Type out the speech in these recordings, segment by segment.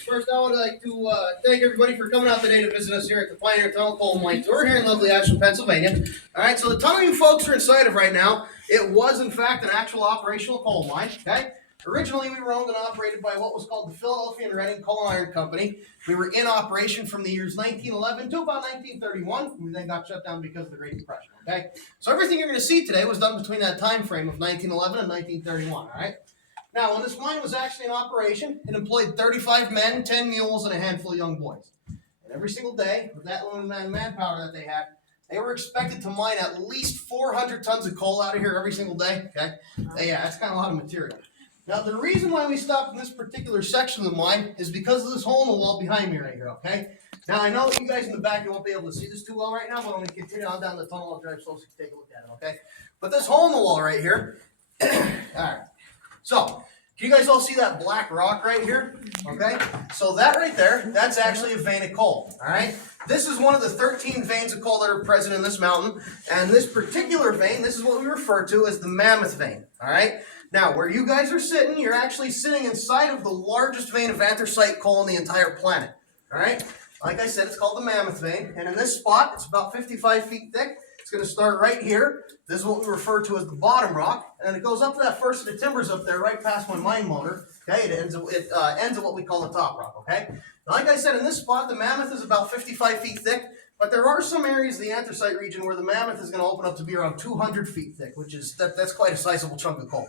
things first, I would like to thank everybody for coming out today to visit us here at the Pioneer Tunnel Coal Mine Tour here in lovely Ashland, Pennsylvania. All right, so the tunnel you folks are inside of right now, it was in fact an actual operational coal mine. Okay, originally we were owned and operated by what was called the Philadelphia and Reading Coal and Iron Company. We were in operation from the years 1911 to about 1931. We then got shut down because of the Great Depression. Okay, so everything you're going to see today was done between that time frame of 1911 and 1931. All right. Now, when this mine was actually in operation, it employed 35 men, 10 mules, and a handful of young boys. And every single day, with that little amount of manpower that they had, they were expected to mine at least 400 tons of coal out of here every single day. Okay, yeah, that's kind of a lot of material. Now, the reason why we stopped in this particular section of the mine is because of this hole in the wall behind me right here. Okay. Now, I know you guys in the back, you won't be able to see this too well right now, but I'm going to continue on down the tunnel. I'll drive slow so you can take a look at it. Okay. But this hole in the wall right here. All right. So, can you guys all see that black rock right here? Okay, so that right there, that's actually a vein of coal, all right? This is one of the 13 veins of coal that are present in this mountain, and this particular vein, this is what we refer to as the Mammoth Vein, all right? Now, where you guys are sitting, you're actually sitting inside of the largest vein of anthracite coal on the entire planet, all right? Like I said, it's called the Mammoth Vein, and in this spot, it's about 55 feet thick. It's going to start right here. This is what we refer to as the bottom rock, and then it goes up to that first of the timbers up there, right past my mine motor. Okay, it ends at what we call the top rock. Okay, now, like I said, in this spot, the Mammoth is about 55 feet thick, but there are some areas of the anthracite region where the Mammoth is going to open up to be around 200 feet thick, which is that's quite a sizable chunk of coal.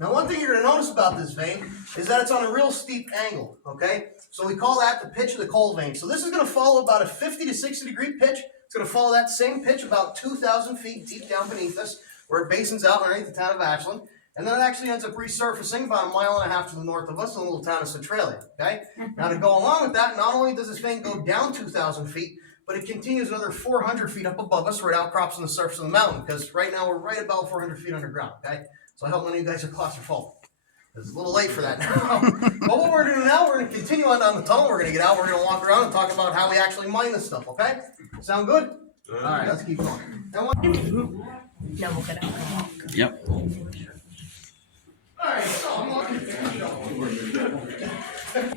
Now, one thing you're going to notice about this vein is that it's on a real steep angle. Okay, so we call that the pitch of the coal vein. So this is going to follow about a 50 to 60 degree pitch. It's going to follow that same pitch about 2,000 feet deep down beneath us, where it basins out underneath the town of Ashland. And then it actually ends up resurfacing about 1.5 miles to the north of us in the little town of Centralia. Okay? Now, to go along with that, not only does this vein go down 2,000 feet, but it continues another 400 feet up above us where it outcrops on the surface of the mountain, because right now we're right about 400 feet underground. Okay? So I hope none of you guys are claustrophobic. It's a little late for that now. But what we're going to do now, we're going to continue on down the tunnel. We're going to get out. We're going to walk around and talk about how we actually mine this stuff. Okay? Sound good? All right, let's keep going. Now we'll get out. Yep.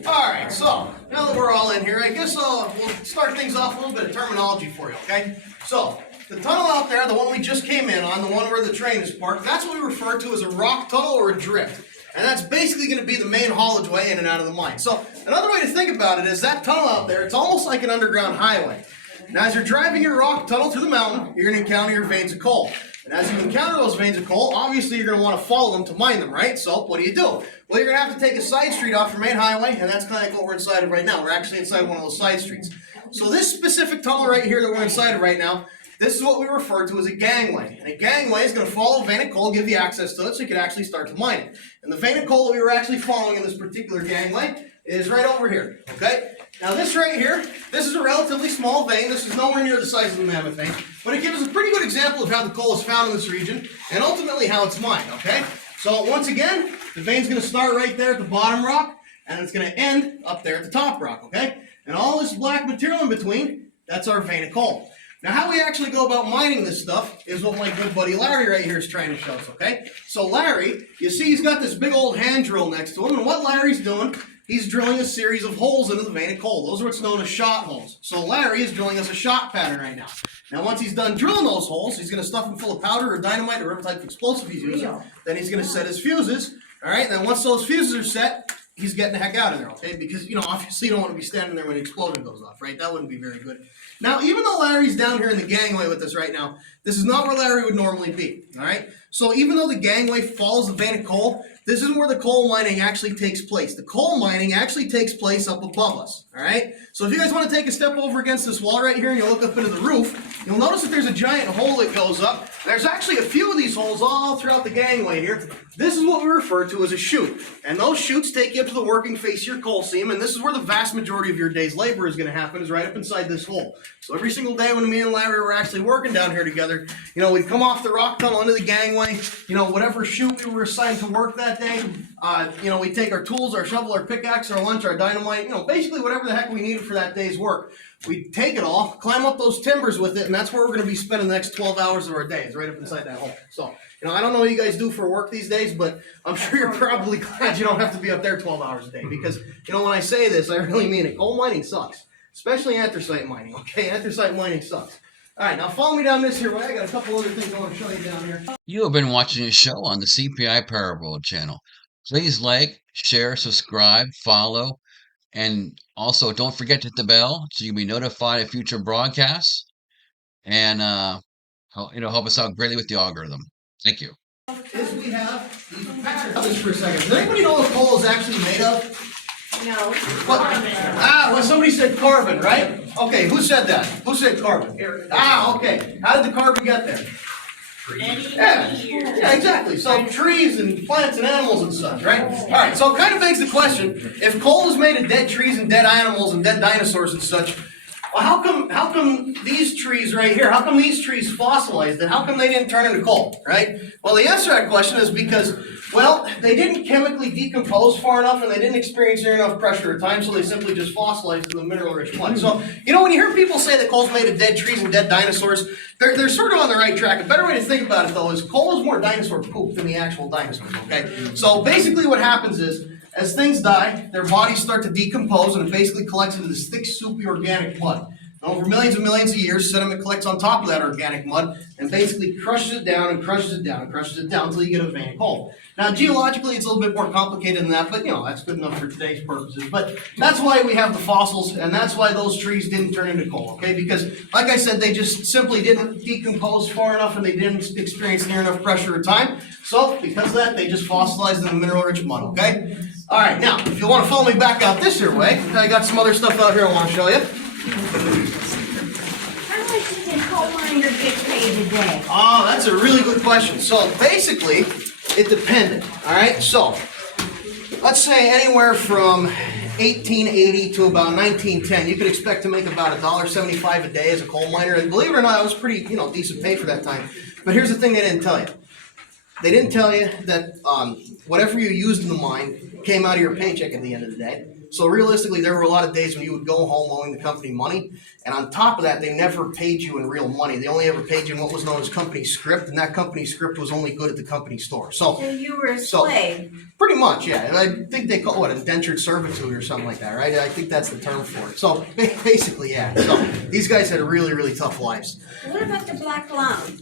All right, so now that we're all in here, I guess we'll start things off with a little bit of terminology for you, okay? So, the tunnel out there, the one we just came in on, the one where the train is parked, that's what we refer to as a rock tunnel or a drift. And that's basically going to be the main haulage way in and out of the mine. So, another way to think about it is that tunnel out there, it's almost like an underground highway. Now, as you're driving your rock tunnel through the mountain, you're going to encounter your veins of coal. And as you encounter those veins of coal, obviously you're going to want to follow them to mine them, right? So, what do? Well, you're going to have to take a side street off your main highway, and that's kind of what we're inside of right now. We're actually inside of one of those side streets. So this specific tunnel right here that we're inside of right now, this is what we refer to as a gangway. And a gangway is going to follow a vein of coal, give you access to it so you can actually start to mine it. And the vein of coal that we were actually following in this particular gangway is right over here, okay? Now this right here, this is a relatively small vein. This is nowhere near the size of the Mammoth Vein, but it gives us a pretty good example of how the coal is found in this region and ultimately how it's mined, okay? So once again, the vein's going to start right there at the bottom rock, and it's going to end up there at the top rock, okay? And all this black material in between, that's our vein of coal. Now how we actually go about mining this stuff is what my good buddy Larry right here is trying to show us, okay? So Larry, you see he's got this big old hand drill next to him, and what Larry's doing, he's drilling a series of holes into the vein of coal. Those are what's known as shot holes. So Larry is drilling us a shot pattern right now. Now once he's done drilling those holes, he's going to stuff them full of powder or dynamite or whatever type of explosive he's using. Then he's going to set his fuses. All right, and then once those fuses are set, he's getting the heck out of there, okay? Because, you know, obviously you don't want to be standing there when the explosion goes off, right? That wouldn't be very good. Now, even though Larry's down here in the gangway with us right now, this is not where Larry would normally be, all right? So even though the gangway follows the vein of coal, this isn't where the coal mining actually takes place. The coal mining actually takes place up above us, all right? So if you guys want to take a step over against this wall right here and you look up into the roof, you'll notice that there's a giant hole that goes up. There's actually a few of these holes all throughout the gangway here. This is what we refer to as a chute. And those chutes take you up to the working face of your coal seam, and this is where the vast majority of your day's labor is going to happen, is right up inside this hole. So every single day when me and Larry were actually working down here together, you know, we'd come off the rock tunnel into the gangway, you know, whatever chute we were assigned to work that day, you know, we'd take our tools, our shovel, our pickaxe, our lunch, our dynamite, you know, basically whatever the heck we needed for that day's work. We'd take it all, climb up those timbers with it, and that's where we're going to be spending the next 12 hours of our day, is right up inside that hole. So, I don't know what you guys do for work these days, but I'm sure you're probably glad you don't have to be up there 12 hours a day. Because, when I say this, I really mean it. Coal mining sucks. Especially anthracite mining, okay? Anthracite mining sucks. All right, now follow me down this here way. I got a couple other things I want to show you down here. You have been watching a show on the CPI-ParaWorld channel. Please like, share, subscribe, follow, and also don't forget to hit the bell so you'll be notified of future broadcasts. And help us out greatly with the algorithm. Thank you. Is we have these patterns. This for a second. Does anybody know what coal is actually made of? No. What? Well, somebody said carbon, right? Okay, who said that? Who said carbon? Okay. How did the carbon get there? Yeah, exactly. So trees and plants and animals and such, right? All right, so it kind of begs the question, if coal is made of dead trees and dead animals and dead dinosaurs and such, well, how come these trees right here, how come these trees fossilized and how come they didn't turn into coal, right? Well, the answer to that question is because, well, they didn't chemically decompose far enough and they didn't experience near enough pressure or time, so they simply just fossilized in the mineral-rich mud. So, when you hear people say that coal's made of dead trees and dead dinosaurs, they're sort of on the right track. A better way to think about it, though, is coal is more dinosaur poop than the actual dinosaurs, okay? So basically what happens is, as things die, their bodies start to decompose and it basically collects into this thick, soupy organic mud. And over millions and millions of years, sediment collects on top of that organic mud and basically crushes it down and crushes it down and crushes it down until you get a vein of coal. Now, geologically, it's a little bit more complicated than that, but that's good enough for today's purposes. But that's why we have the fossils, and that's why those trees didn't turn into coal, okay? Because, like I said, they just simply didn't decompose far enough and they didn't experience near enough pressure or time. So, because of that, they just fossilized in the mineral-rich mud, okay? All right, now, if you want to follow me back out this here way, I got some other stuff out here I want to show you. How much does a coal miner get paid a day? Oh, that's a really good question. So basically, it depended, all right? So, let's say anywhere from 1880 to about 1910, you could expect to make about $1.75 a day as a coal miner. And believe it or not, it was pretty, decent pay for that time. But here's the thing they didn't tell you. They didn't tell you that whatever you used in the mine came out of your paycheck at the end of the day. So realistically, there were a lot of days when you would go home owing the company money, and on top of that, they never paid you in real money. They only ever paid you in what was known as company script, and that company script was only good at the company store. So you were a slave? Pretty much, yeah. I think they call it indentured servitude or something like that, right? I think that's the term for it. So basically, yeah. So these guys had really, really tough lives. What about the black lung?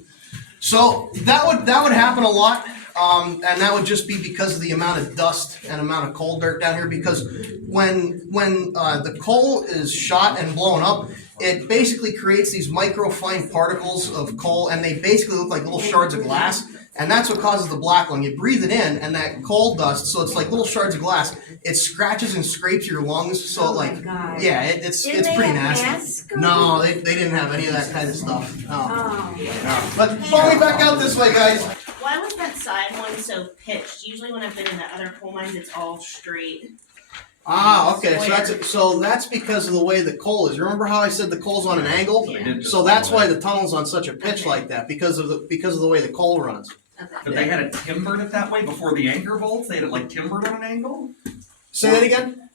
So that would happen a lot. And that would just be because of the amount of dust and amount of coal dirt down here. Because when the coal is shot and blown up, it basically creates these microfine particles of coal, and they basically look like little shards of glass. And that's what causes the black lung. You breathe it in, and that coal dust, so it's like little shards of glass. It scratches and scrapes your lungs, so it's pretty nasty. No, they didn't have any of that kind of stuff. No. But follow me back out this way, guys. Why was that side one so pitched? Usually when I've been in the other coal mines, it's all straight. Okay. So that's because of the way the coal is. Remember how I said the coal's on an angle? Yeah. So that's why the tunnel's on such a pitch like that, because of the way the coal runs. Okay. But they had it timbered it that way before the anchor bolts? They had it timbered on an angle? Say that again?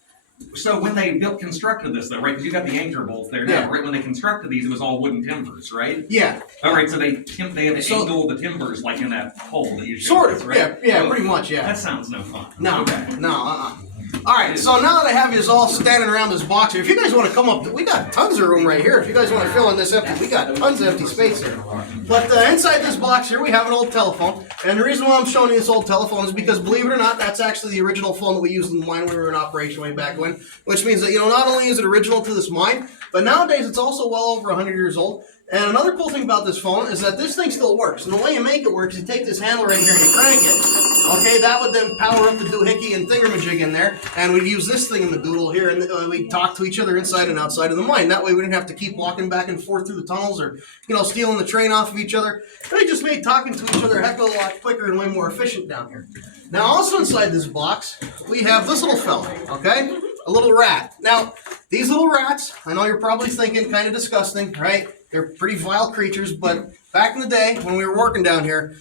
So when they constructed this though, right, because you got the anchor bolts there now, Yeah. right? When they constructed these, it was all wooden timbers, right? Yeah. All right, so they had to angle the timbers like in that hole that you showed Sort us, of. right? Yeah, pretty much, yeah. That sounds no fun. No, Okay. no. All right, so now that I have you all standing around this box here, if you guys want to come up, we got tons of room right here. If you guys want to fill in this empty, we got tons of empty space here. But inside this box here, we have an old telephone. And the reason why I'm showing you this old telephone is because, believe it or not, that's actually the original phone that we used in the mine when we were in operation way back when. Which means that, not only is it original to this mine, but nowadays it's also well over 100 years old. And another cool thing about this phone is that this thing still works. And the way you make it work is you take this handle right here and you crank it. Okay, that would then power up the doohickey and thingamajig in there. And we'd use this thing in the doodle here, and we'd talk to each other inside and outside of the mine. That way we didn't have to keep walking back and forth through the tunnels or, stealing the train off of each other. They just made talking to each other a heck of a lot quicker and way more efficient down here. Now, also inside this box, we have this little fella, okay? A little rat. Now, these little rats, I know you're probably thinking kind of disgusting, right? They're pretty vile creatures, but back in the day when we were working down here,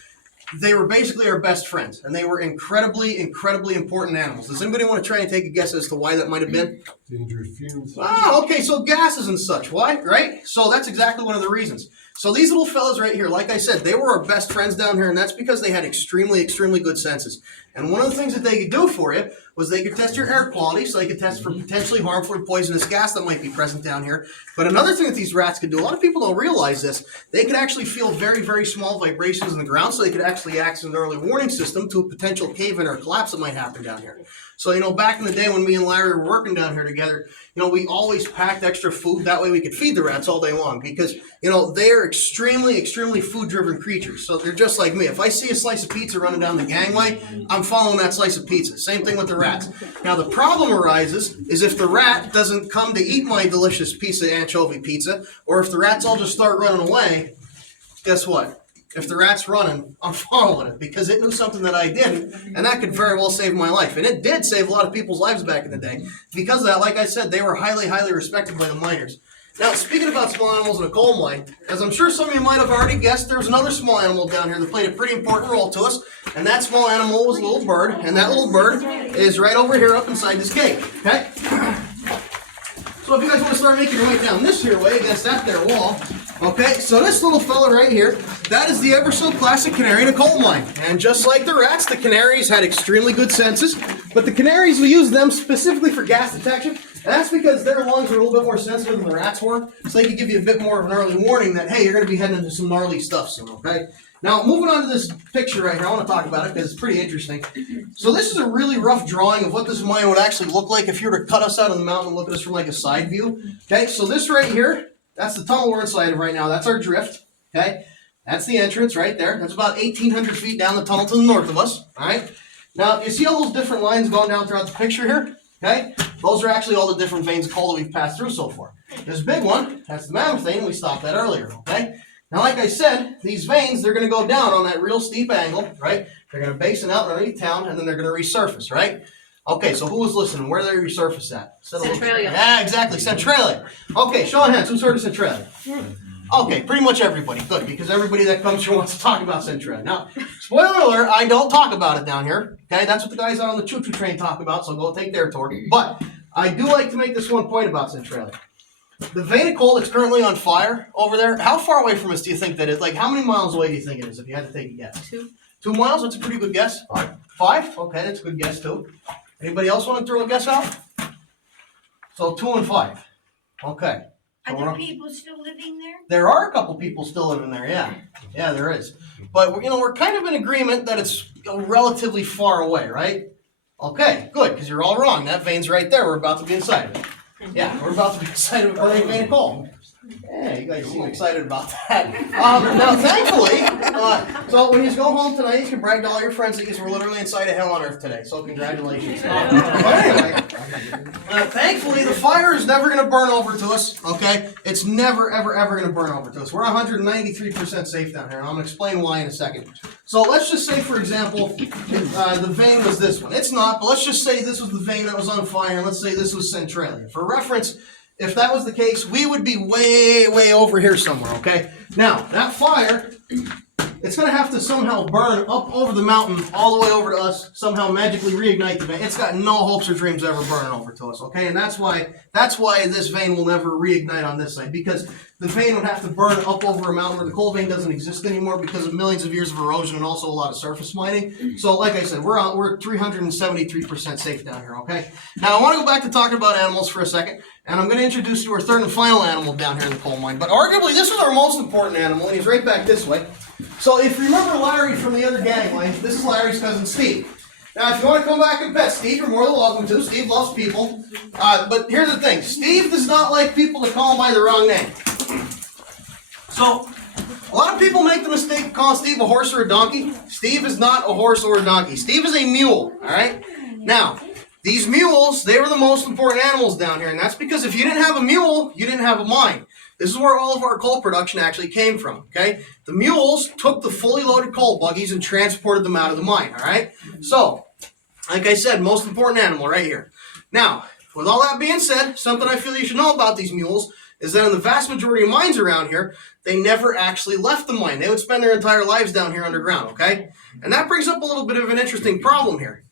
they were basically our best friends, and they were incredibly, incredibly important animals. Does anybody want to try and take a guess as to why that might have been? Dangerous fumes. Ah, okay, so gases and such. Why? Right? So that's exactly one of the reasons. So these little fellas right here, like I said, they were our best friends down here, and that's because they had extremely, extremely good senses. And one of the things that they could do for you was they could test your air quality, so they could test for potentially harmful or poisonous gas that might be present down here. But another thing that these rats could do, a lot of people don't realize this, they could actually feel very, very small vibrations in the ground, so they could actually act as an early warning system to a potential cave-in or collapse that might happen down here. So, you know, back in the day when me and Larry were working down here together, you know, we always packed extra food. That way we could feed the rats all day long because, you know, they're extremely, extremely food-driven creatures. So they're just like me. If I see a slice of pizza running down the gangway, I'm following that slice of pizza. Same thing with the rats. Now, the problem arises is if the rat doesn't come to eat my delicious piece of anchovy pizza, or if the rats all just start running away, guess what? If the rat's running, I'm following it because it knew something that I didn't, and that could very well save my life. And it did save a lot of people's lives back in the day. Because of that, like I said, they were highly, highly respected by the miners. Now, speaking about small animals in a coal mine, as I'm sure some of you might have already guessed, there was another small animal down here that played a pretty important role to us, and that small animal was a little bird, and that little bird is right over here up inside this cave, okay? So if you guys want to start making your way down this here way against that there wall, okay, so this little fella right here, that is the ever so classic canary in a coal mine. And just like the rats, the canaries had extremely good senses, but the canaries, we use them specifically for gas detection, and that's because their lungs are a little bit more sensitive than the rats were, so they can give you a bit more of an early warning that, hey, you're going to be heading into some gnarly stuff soon, okay? Now, moving on to this picture right here, I want to talk about it because it's pretty interesting. So this is a really rough drawing of what this mine would actually look like if you were to cut us out on the mountain and look at us from like a side view. Okay, so this right here, that's the tunnel we're inside of right now. That's our drift, okay? That's the entrance right there. That's about 1,800 feet down the tunnel to the north of us, all right? Now, you see all those different lines going down throughout the picture here? Okay? Those are actually all the different veins of coal that we've passed through so far. This big one, that's the mammoth vein. We stopped that earlier, okay? Now, like I said, these veins, they're going to go down on that real steep angle, right? They're going to basin out underneath town, and then they're going to resurface, right? Okay, so who was listening? Where did they resurface at? Centralia. Yeah, exactly, Centralia. Okay, show of hands, who's heard of Centralia? Okay, pretty much everybody. Good, because everybody that comes here wants to talk about Centralia. Now, spoiler alert, I don't talk about it down here. Okay, that's what the guys out on the choo-choo train talk about, so go take their tour. But I do like to make this one point about Centralia. The vein of coal that's currently on fire over there, how far away from us do you think that is? Like, how many miles away do you think it is if you had to take a guess? 2. 2 miles? That's a pretty good guess. 5? Okay, that's a good guess, too. Anybody else want to throw a guess out? So 2 and 5. Okay. Are there people still living there? There are a couple people still living there, yeah. Yeah, there is. But, you know, we're kind of in agreement that it's relatively far away, right? Okay, good, because you're all wrong. That vein's right there. We're about to be inside of it. Yeah, we're about to be inside of a burning vein of coal. Yeah, you guys seem excited about that. Now, thankfully, so when you go home tonight, you can brag to all your friends that you were literally inside of hell on earth today. So congratulations. But anyway, thankfully, the fire is never going to burn over to us, okay? It's never, ever, ever going to burn over to us. We're 193% safe down here, and I'm going to explain why in a second. So let's just say, for example, the vein was this one. It's not, but let's just say this was the vein that was on fire, and let's say this was Centralia. For reference, if that was the case, we would be way, way over here somewhere, okay? Now, that fire, it's going to have to somehow burn up over the mountain all the way over to us, somehow magically reignite the vein. It's got no hopes or dreams of ever burning over to us, okay? And that's why this vein will never reignite on this side, because the vein would have to burn up over a mountain where the coal vein doesn't exist anymore because of millions of years of erosion and also a lot of surface mining. So like I said, we're 373% safe down here, okay? Now I want to go back to talking about animals for a second, and I'm going to introduce you to our third and final animal down here in the coal mine. But arguably this is our most important animal, and he's right back this way. So if you remember Larry from the other gangway, this is Larry's cousin Steve. Now, if you want to come back and pet Steve, you're more than welcome to. Steve loves people. But here's the thing. Steve does not like people to call him by the wrong name. So, a lot of people make the mistake of calling Steve a horse or a donkey. Steve is not a horse or a donkey. Steve is a mule, all right? Now, these mules, they were the most important animals down here, and that's because if you didn't have a mule, you didn't have a mine. This is where all of our coal production actually came from, okay? The mules took the fully loaded coal buggies and transported them out of the mine, all right? So, like I said, most important animal right here. Now, with all that being said, something I feel you should know about these mules is that in the vast majority of mines around here, they never actually left the mine. They would spend their entire lives down here underground, okay? And that brings up a little bit of an interesting problem here.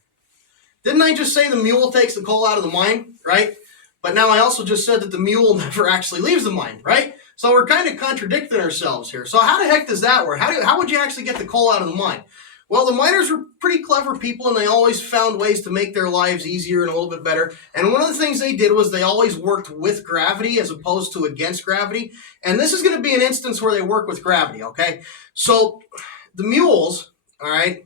Didn't I just say the mule takes the coal out of the mine, right? But now I also just said that the mule never actually leaves the mine, right? So we're kind of contradicting ourselves here. So how the heck does that work? How would you actually get the coal out of the mine? Well, the miners were pretty clever people, and they always found ways to make their lives easier and a little bit better. And one of the things they did was they always worked with gravity as opposed to against gravity. And this is going to be an instance where they work with gravity, okay? So the mules, all right,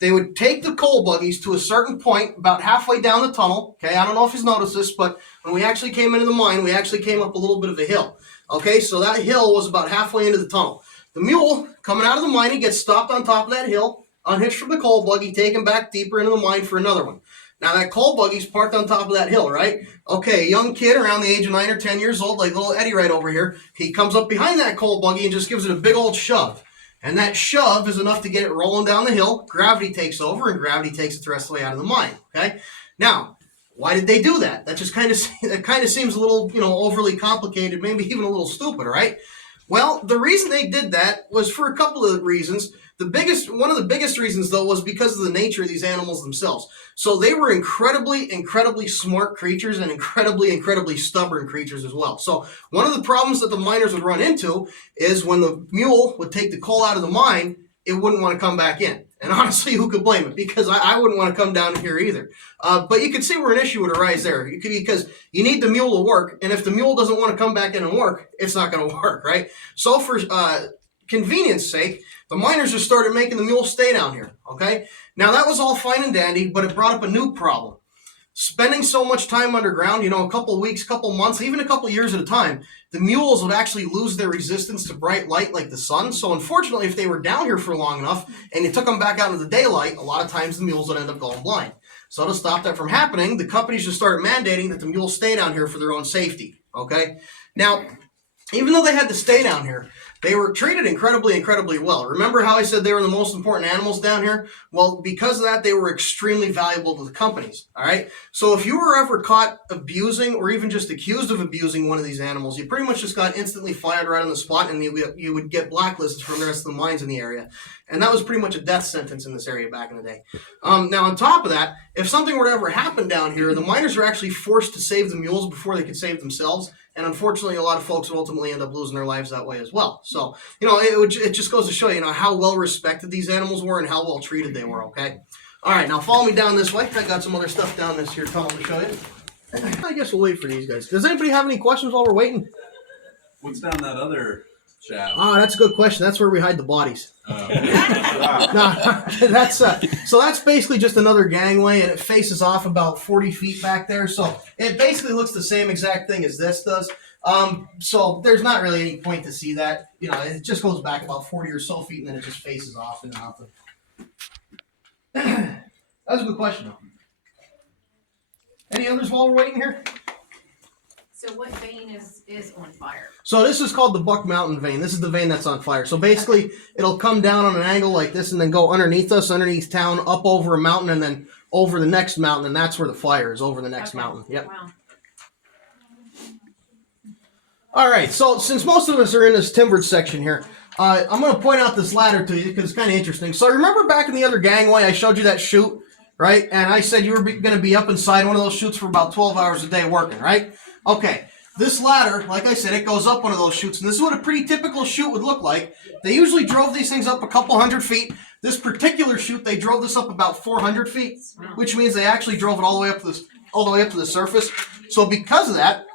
they would take the coal buggies to a certain point about halfway down the tunnel, okay? I don't know if you've noticed this, but when we actually came into the mine, we actually came up a little bit of a hill, okay? So that hill was about halfway into the tunnel. The mule, coming out of the mine, he gets stopped on top of that hill, unhitched from the coal buggy, taken back deeper into the mine for another one. Now, that coal buggy's parked on top of that hill, right? Okay, a young kid around the age of 9 or 10 years old, like little Eddie right over here, he comes up behind that coal buggy and just gives it a big old shove. And that shove is enough to get it rolling down the hill. Gravity takes over, and gravity takes it the rest of the way out of the mine, okay? Now, why did they do that? That just kind of seems a little, overly complicated, maybe even a little stupid, right? Well, the reason they did that was for a couple of reasons. One of the biggest reasons, though, was because of the nature of these animals themselves. So they were incredibly, incredibly smart creatures and incredibly, incredibly stubborn creatures as well. So one of the problems that the miners would run into is when the mule would take the coal out of the mine, it wouldn't want to come back in. And honestly, who could blame it? Because I wouldn't want to come down here either. But you can see where an issue would arise there. Because you need the mule to work, and if the mule doesn't want to come back in and work, it's not going to work, right? So for convenience sake, the miners just started making the mule stay down here, okay? Now, that was all fine and dandy, but it brought up a new problem. Spending so much time underground, a couple weeks, couple months, even a couple years at a time, the mules would actually lose their resistance to bright light like the sun. So unfortunately, if they were down here for long enough and you took them back out into the daylight, a lot of times the mules would end up going blind. So to stop that from happening, the companies just started mandating that the mules stay down here for their own safety, okay? Now, even though they had to stay down here, they were treated incredibly, incredibly well. Remember how I said they were the most important animals down here? Well, because of that, they were extremely valuable to the companies, all right? So if you were ever caught abusing or even just accused of abusing one of these animals, you pretty much just got instantly fired right on the spot, and you would get blacklisted from the rest of the mines in the area. And that was pretty much a death sentence in this area back in the day. Now, on top of that, if something were to ever happen down here, the miners were actually forced to save the mules before they could save themselves. And unfortunately, a lot of folks would ultimately end up losing their lives that way as well. So, it just goes to show you, how well respected these animals were and how well treated they were, okay? All right, now follow me down this way. I got some other stuff down this here tunnel to show you. I guess we'll wait for these guys. Does anybody have any questions while we're waiting? What's down that other shaft? Oh, that's a good question. That's where we hide the bodies. Oh. No, that's basically just another gangway, and it faces off about 40 feet back there. So it basically looks the same exact thing as this does. So there's not really any point to see that. It just goes back about 40 or so feet, and then it just faces off into nothing. That's a good question, though. Any others while we're waiting here? So what vein is on fire? So this is called the Buck Mountain vein. This is the vein that's on fire. So basically, it'll come down on an angle like this and then go underneath us, underneath town, up over a mountain, and then over the next mountain, and that's where the fire is, over the next mountain. Yep. Wow. All right, so since most of us are in this timbered section here, I'm going to point out this ladder to you because it's kind of interesting. So remember back in the other gangway, I showed you that chute, right? And I said you were going to be up inside one of those chutes for about 12 hours a day working, right? Okay, this ladder, like I said, it goes up one of those chutes, and this is what a pretty typical chute would look like. They usually drove these things up a couple hundred feet. This particular chute, they drove this up about 400 feet, which means they actually drove it all the way up to the surface. So because of that,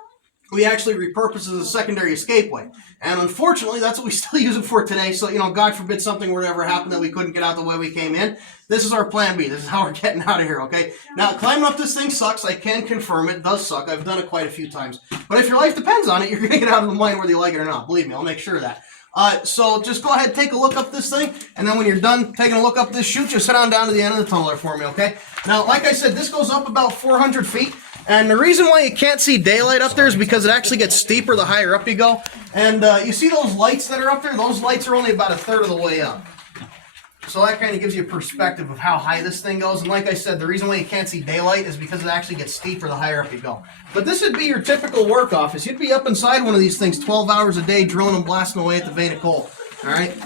we actually repurposed it as a secondary escapeway. And unfortunately, that's what we still use it for today. So, God forbid something were to ever happen that we couldn't get out the way we came in. This is our plan B. This is how we're getting out of here, okay? Now, climbing up this thing sucks. I can confirm it does suck. I've done it quite a few times. But if your life depends on it, you're going to get out of the mine whether you like it or not. Believe me, I'll make sure of that. So just go ahead, take a look up this thing, and then when you're done taking a look up this chute, just head on down to the end of the tunnel there for me, okay? Now, like I said, this goes up about 400 feet. And the reason why you can't see daylight up there is because it actually gets steeper the higher up you go. And you see those lights that are up there? Those lights are only about a third of the way up. So that kind of gives you a perspective of how high this thing goes. And like I said, the reason why you can't see daylight is because it actually gets steeper the higher up you go. But this would be your typical work office. You'd be up inside one of these things 12 hours a day, drilling and blasting away at the vein of coal. All right?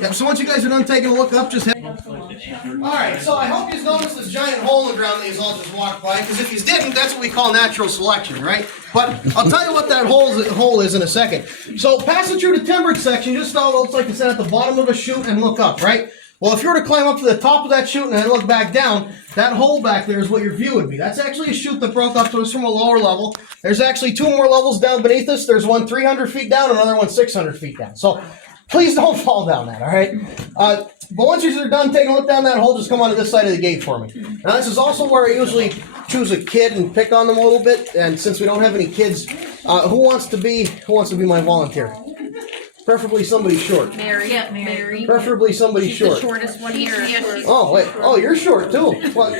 Yep, so once you guys are done taking a look up, just head. Alright, so I hope you noticed this giant hole in the ground that you all just walked by, because if you didn't, that's what we call natural selection, right? But I'll tell you what that hole is in a second. So passing through the timbered section, just saw what it looks like to sit at the bottom of a chute and look up, right? Well, if you were to climb up to the top of that chute and then look back down, that hole back there is what your view would be. That's actually a chute that broke up to us from a lower level. There's actually 2 more levels down beneath us. There's one 300 feet down, another one 600 feet down. So please don't fall down that, all right? But once you're done taking a look down that hole, just come onto this side of the gate for me. Now, this is also where I usually choose a kid and pick on them a little bit. And since we don't have any kids, who wants to be my volunteer? Preferably somebody short. Mary. Yeah, Mary. Preferably somebody short. The shortest one here. Oh, wait. Oh, you're short, too. Well,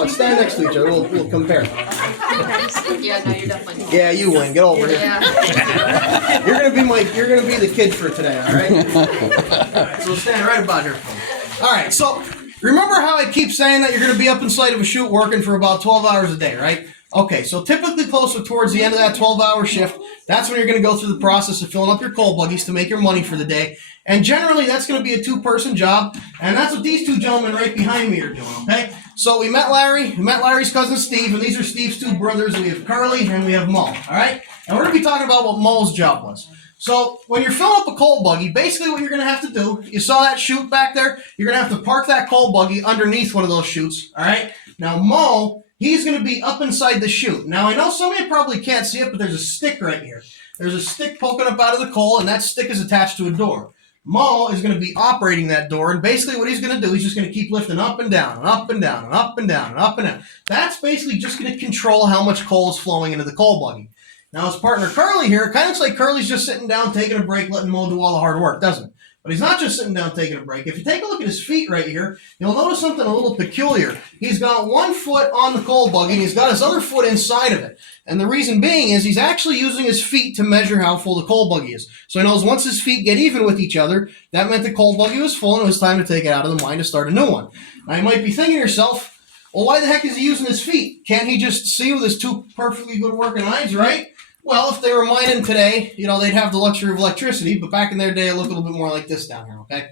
let's stand next to each other. We'll compare. Yeah, no, you're definitely. Yeah, you win. Get over here. Yeah. You're gonna be the kid for today, all right? So stand right about here, folks. All right. So remember how I keep saying that you're gonna be up inside of a chute working for about 12 hours a day, right? Okay. So typically closer towards the end of that 12-hour shift, that's when you're gonna go through the process of filling up your coal buggies to make your money for the day. And generally, that's going to be a 2-person job, and that's what these 2 gentlemen right behind me are doing, okay? So we met Larry, Larry's cousin Steve, and these are Steve's 2 brothers. We have Carly, and we have Mo, all right? And we're going to be talking about what Mo's job was. So when you're filling up a coal buggy, basically what you're going to have to do, you saw that chute back there? You're going to have to park that coal buggy underneath one of those chutes, all right? Now, Mo, he's going to be up inside the chute. Now, I know some of you probably can't see it, but there's a stick right here. There's a stick poking up out of the coal, and that stick is attached to a door. Mo is going to be operating that door, and basically what he's going to do, he's just going to keep lifting up and down, and up and down, and up and down, and up and down. That's basically just going to control how much coal is flowing into the coal buggy. Now his partner Carly here, it kind of looks like Carly's just sitting down, taking a break, letting Mo do all the hard work, doesn't it? But he's not just sitting down taking a break. If you take a look at his feet right here, you'll notice something a little peculiar. He's got 1 foot on the coal buggy, and he's got his other foot inside of it. And the reason being is he's actually using his feet to measure how full the coal buggy is. So he knows once his feet get even with each other, that meant the coal buggy was full, and it was time to take it out of the mine to start a new one. Now you might be thinking to yourself, well, why the heck is he using his feet? Can't he just see with his 2 perfectly good working eyes, right? Well, if they were mining today, they'd have the luxury of electricity, but back in their day, it looked a little bit more like this down here, okay?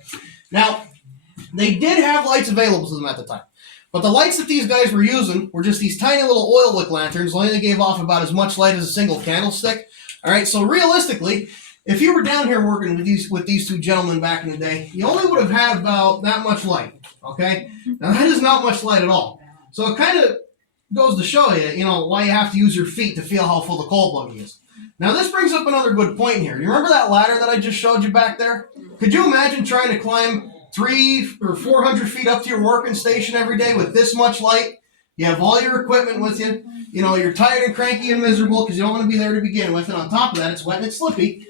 Now, they did have lights available to them at the time, but the lights that these guys were using were just these tiny little oil wick lanterns, only they gave off about as much light as a single candlestick, all right? So realistically, if you were down here working with these 2 gentlemen back in the day, you only would have had about that much light, okay? Now, that is not much light at all. So it kind of goes to show you, why you have to use your feet to feel how full the coal buggy is. Now, this brings up another good point here. You remember that ladder that I just showed you back there? Could you imagine trying to climb 300 or 400 feet up to your working station every day with this much light? You have all your equipment with you. You're tired and cranky and miserable because you don't want to be there to begin with. And on top of that, it's wet and it's slippy.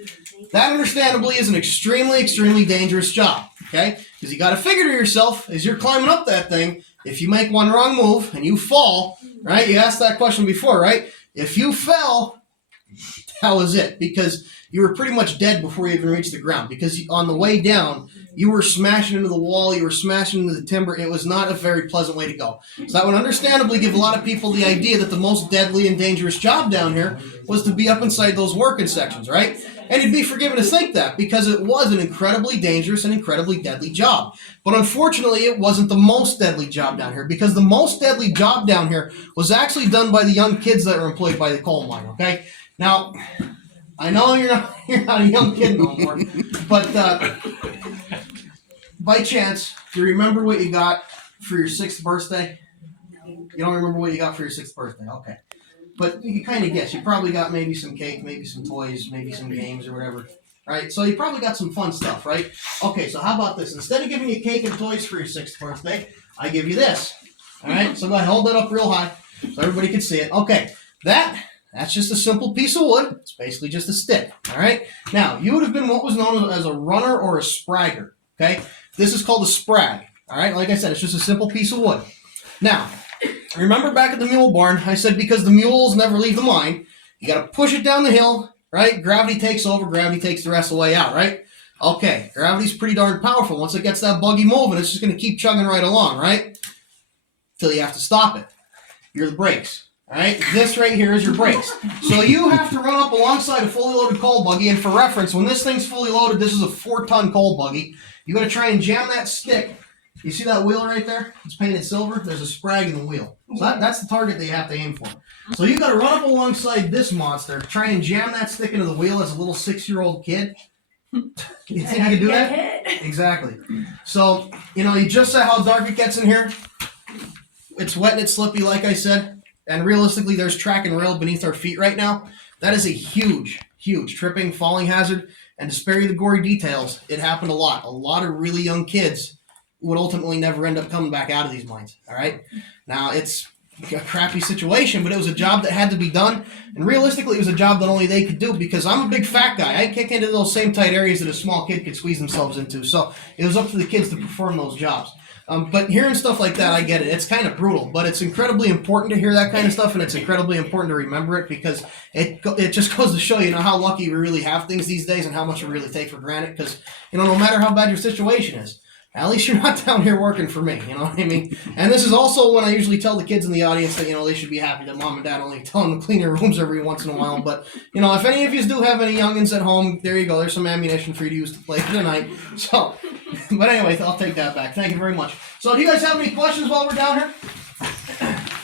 That, understandably, is an extremely, extremely dangerous job, okay? Because you got to figure to yourself, as you're climbing up that thing, if you make one wrong move and you fall, right? You asked that question before, right? If you fell, that was it, because you were pretty much dead before you even reached the ground, because on the way down, you were smashing into the wall, you were smashing into the timber. It was not a very pleasant way to go. So that would understandably give a lot of people the idea that the most deadly and dangerous job down here was to be up inside those working sections, right? And you'd be forgiven to think that, because it was an incredibly dangerous and incredibly deadly job. But unfortunately, it wasn't the most deadly job down here, because the most deadly job down here was actually done by the young kids that were employed by the coal mine, okay? Now, I know you're not a young kid no more, but by chance, do you remember what you got for your 6th birthday? You don't remember what you got for your 6th birthday? Okay. But you can kind of guess. You probably got maybe some cake, maybe some toys, maybe some games or whatever, right? So you probably got some fun stuff, right? Okay, so how about this? Instead of giving you cake and toys for your 6th birthday, I give you this, all right? So go ahead, hold that up real high so everybody can see it. Okay, that's just a simple piece of wood. It's basically just a stick, all right? Now, you would have been what was known as a runner or a spragger, okay? This is called a sprag, all right? Like I said, it's just a simple piece of wood. Now, remember back at the mule barn, I said because the mules never leave the mine, you got to push it down the hill, right? Gravity takes over, gravity takes the rest of the way out, right? Okay, gravity's pretty darn powerful. Once it gets that buggy moving, it's just going to keep chugging right along, right? Till you have to stop it. You're the brakes. All right, this right here is your brakes. So you have to run up alongside a fully loaded coal buggy, and for reference, when this thing's fully loaded, this is a 4-ton coal buggy. You got to try and jam that stick. You see that wheel right there? It's painted silver. There's a sprag in the wheel. So that's the target that you have to aim for. So you got to run up alongside this monster, try and jam that stick into the wheel as a little 6-year-old kid. You think you can do that? Exactly. So, you just saw how dark it gets in here. It's wet and it's slippy, like I said. And realistically, there's track and rail beneath our feet right now. That is a huge, huge tripping, falling hazard. And to spare you the gory details, it happened a lot. A lot of really young kids would ultimately never end up coming back out of these mines. All right? Now, it's a crappy situation, but it was a job that had to be done. And realistically, it was a job that only they could do because I'm a big fat guy. I kick into those same tight areas that a small kid could squeeze themselves into. So it was up to the kids to perform those jobs. But hearing stuff like that, I get it. It's kind of brutal, but it's incredibly important to hear that kind of stuff, and it's incredibly important to remember it because it just goes to show how lucky we really have things these days and how much we really take for granted. Because no matter how bad your situation is, at least you're not down here working for me. You know what I mean? And this is also when I usually tell the kids in the audience that they should be happy that mom and dad only tell them to clean their rooms every once in a while. But if any of you do have any youngins at home, there you go. There's some ammunition for you to use to play tonight. So, but anyway, I'll take that back. Thank you very much. So, do you guys have any questions while we're down here?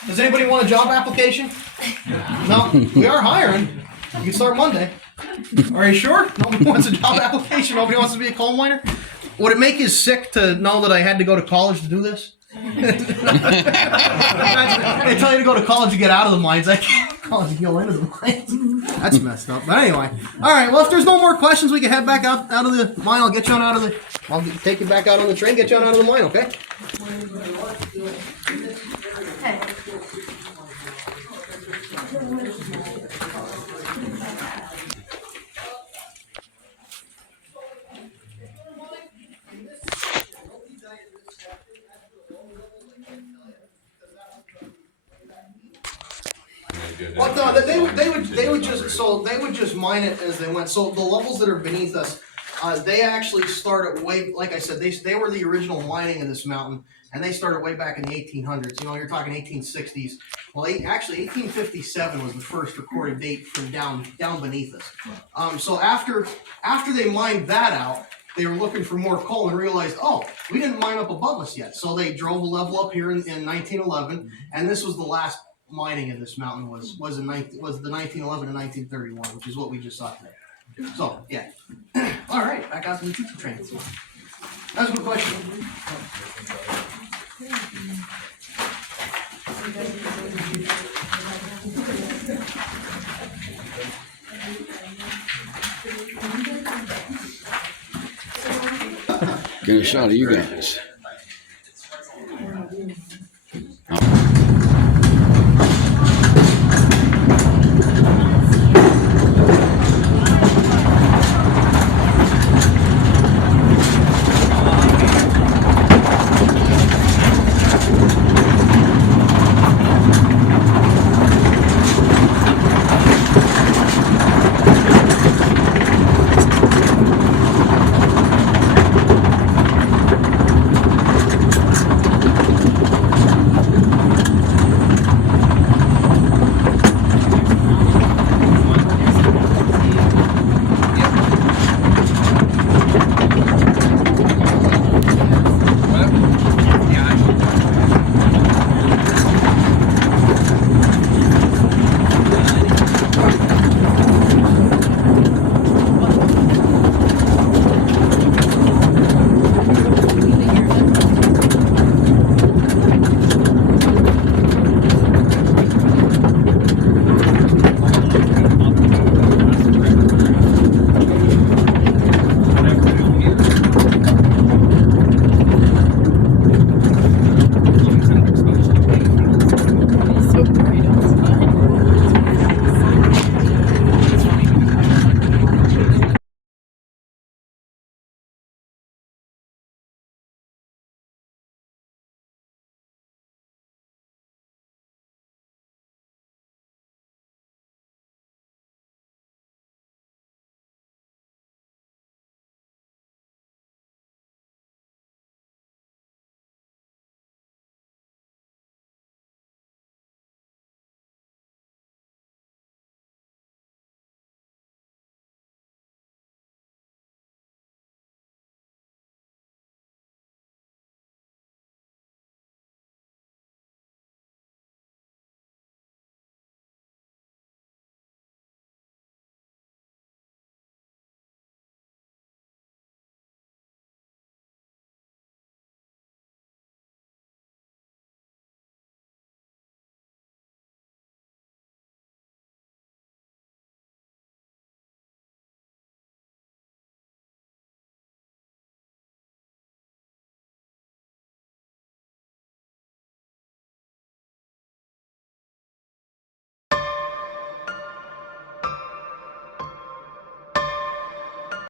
Does anybody want a job application? No, we are hiring. You can start Monday. Are you sure? Nobody wants a job application. Nobody wants to be a coal miner. Would it make you sick to know that I had to go to college to do this? They tell you to go to college to get out of the mines. I can't college to go into the mines. That's messed up. But anyway, all right. Well, if there's no more questions, we can head back out of the mine. I'll get you on out of the. I'll take you back out on the train. Get you on out of the mine. Okay. Well, no, they would just mine it as they went. So the levels that are beneath us, they actually started way, like I said, they were the original mining of this mountain, and they started way back in the 1800s. You're talking 1860s. Well, actually, 1857 was the first recorded date from down beneath us. So after they mined that out, they were looking for more coal and realized, oh, we didn't mine up above us yet. So they drove a level up here in 1911, and this was the last mining of this mountain was the 1911 to 1931, which is what we just saw today. So yeah. All right, back out to the teacher train. That's a good question. Get a shot of you guys.